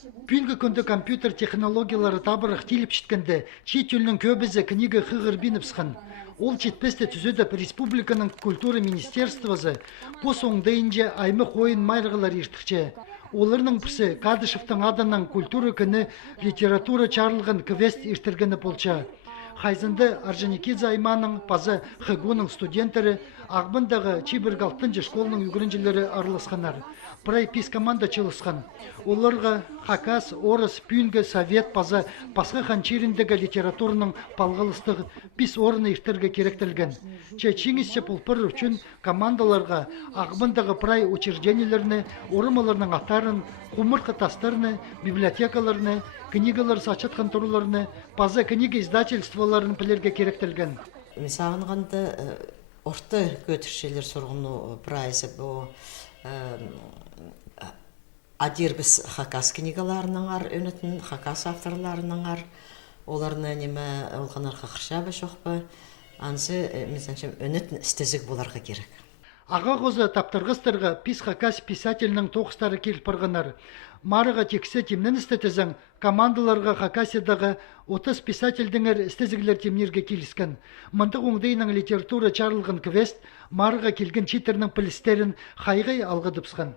Бүгінгі күнді компьютер технологиялары табырық теліп шіткенде, чет елінің көбізі книга хығыр бініпсқан. Ол жетпесте түзедіп республиканың культура министерствосы пос оңдайынже аймы қойын майрғылар ертікче. Оларның пірсі Кадышевтың аданның культура күні литература чарлығын квест ертіргені болча. Хайзынды Орджоникидзе айманың пазы хығуның студенттері ағбындағы Чибіргалтынжы школының үгірінжілері арылысқанар. Прай пис команда чылысқан. Оларға Хакас, Орыс, Пюнгі, Совет пазы пасқа ханчеріндегі литературының палғылыстығы пис орны ертірге керектілген. Чечіңізше пұлпыр үшін командаларға ағбындағы прай учреждениелеріне, орымаларының аттарын, құмырқы тастарыны, библиотекаларыны, книгалар сачатқан тұруларыны, пазы книга издательстволарын пілерге керектілген. Мисағынғанды орты көтіршелер сұрғыну прайсы бұл адирбіз Хакас книгаларының ар, өнетін Хакас авторларының ар, оларына неме олғанар қақыршабы шоқпы, ансы өнетін істезік боларға керек. Аға ғозы таптырғыстырға пис Хакас писательінің тоқыстары келіп барғанар. Марыға тексе темнен істетізің, командаларға Хакасиядағы 30 писательдіңер істезігілер темнерге келіскен. Мындық оңдайының литература чарлығын квест, марыға келген читерінің пілістерін қайғай алғыдыпсқан.